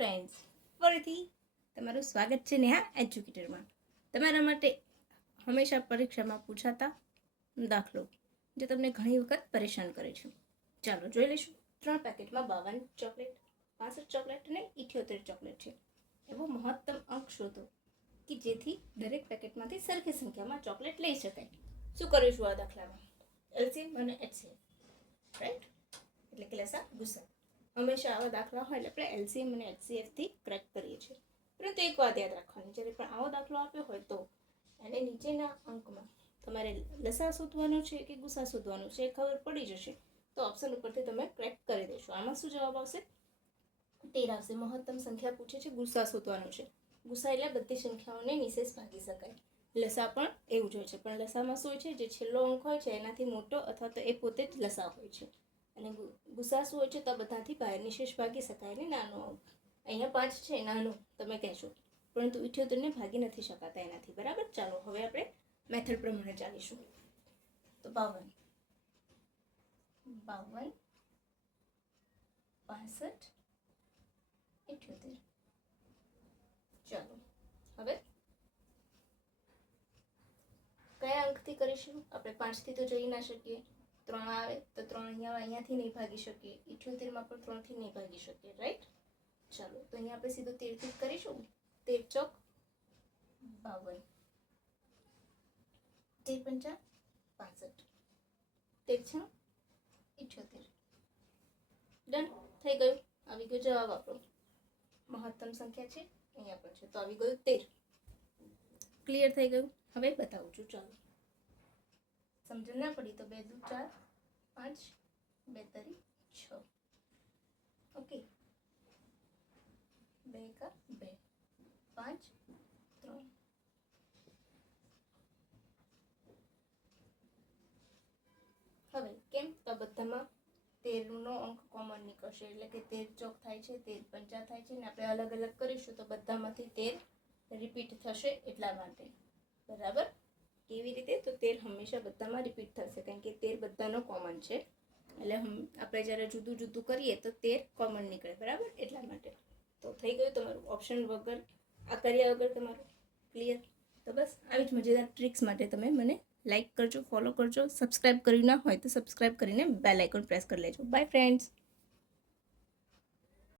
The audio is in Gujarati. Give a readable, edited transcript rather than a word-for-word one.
ફ્રેન્ડ્સ, ફરીથી તમારું સ્વાગત છે નેહા એજ્યુકેટરમાં. તમારા માટે હંમેશા પરીક્ષામાં પૂછાતા દાખલો જે તમને ઘણી વખત પરેશાન કરે છે. ચાલો જોઈ લઈશું. 3 પેકેટમાં 52 ચોકલેટ, 65 ચોકલેટ અને 78 ચોકલેટ છે. એવો મહત્તમ અંક શોધો કે જેથી દરેક પેકેટમાંથી સરખી સંખ્યામાં ચોકલેટ લઈ શકાય. શું કરીશું આ દાખલામાં? એલસીએમ અને એચસીએફ, રાઈટ? એટલે કે લસા ગુસા. હંમેશા આવા દાખલા હોય એટલે આપણે એલસીએમ અને એચસીએફથી ક્રેક કરીએ છીએ. પરંતુ એક વાત યાદ રાખવાની, જ્યારે પણ આવો દાખલો આપ્યો હોય તો એને નીચેના અંકમાં તમારે લસા શોધવાનો છે કે ગુસા શોધવાનો છે એ ખબર પડી જશે તો ઓપ્શન ઉપરથી તમે ક્રેક કરી દેશો. આમાં શું જવાબ આવશે? 13 આવશે. મહત્તમ સંખ્યા પૂછે છે, ગુસા શોધવાનો છે. ગુસા એટલે બધી સંખ્યાઓને નિશેષ ભાગી શકાય. લસા પણ એવું જ હોય છે, પણ લસામાં શું હોય છે, જે છેલ્લો અંક હોય છે એનાથી મોટો અથવા તો એ પોતે જ લસા હોય છે. અને ગુસા શું હોય છે, તો બધાથી બહાર નિશેષ ભાગી શકાય ને નાનો અંક. અહીંયા 5 છે, નાનો તમે કહેશો, પરંતુ 78ને ભાગી નથી શકાતા એનાથી. બરાબર? ચાલો હવે આપણે મેથડ પ્રમાણે ચાલીશું. તો 52, 65, 78. ચાલો હવે કયા અંકથી કરીશું? આપણે 5 થી તો જઈ ના શકીએ. 3 આવે તો 3 અહીંયાથી નહીં ભાગી શકીએ. 78માં પણ 3 થી નહીં ભાગી શકીએ, રાઈટ? ચાલો તો અહીંયા આપણે સીધું 13 થી કરીશું. 13 ચોક 52, 13 પંચા 65, 13 78. ડન થઈ ગયું. આવી ગયો જવાબ આપણો. મહત્તમ સંખ્યા છે અહીંયા પણ છે તો આવી ગયું 13. ક્લિયર થઈ ગયું. હવે બતાવું છું. ચાલો સમજણ ના પડી તો 2 દુ 4, 5, 2 તરી 6. ઓકે, 2 એકા 2, 5, 3. હવે કેમ? તો બધામાં 13નો અંક કોમન નીકળશે એટલે કે 13 ચોક થાય છે, 13 પંચા થાય છે, ને આપણે અલગ અલગ કરીશું તો બધામાંથી 13 રિપીટ થશે એટલા માટે. બરાબર? કેવી રીતે? તો 13 હંમેશા બધામાં રિપીટ થશે કારણ કે 13 બધાનો કોમન છે. એટલે આપણે જ્યારે જુદું જુદું કરીએ તો 13 કોમન નીકળે. બરાબર? એટલા માટે. તો થઈ ગયું તમારું. ઓપ્શન વગર આ કર્યા વગર તમારું ક્લિયર. તો બસ આવી જ મજેદાર ટ્રિક્સ માટે તમે મને લાઈક કરજો, ફોલો કરજો. સબસ્ક્રાઈબ કર્યું ના હોય તો સબસ્ક્રાઈબ કરીને બેલ આઇકોન પ્રેસ કરી લેજો. By friends.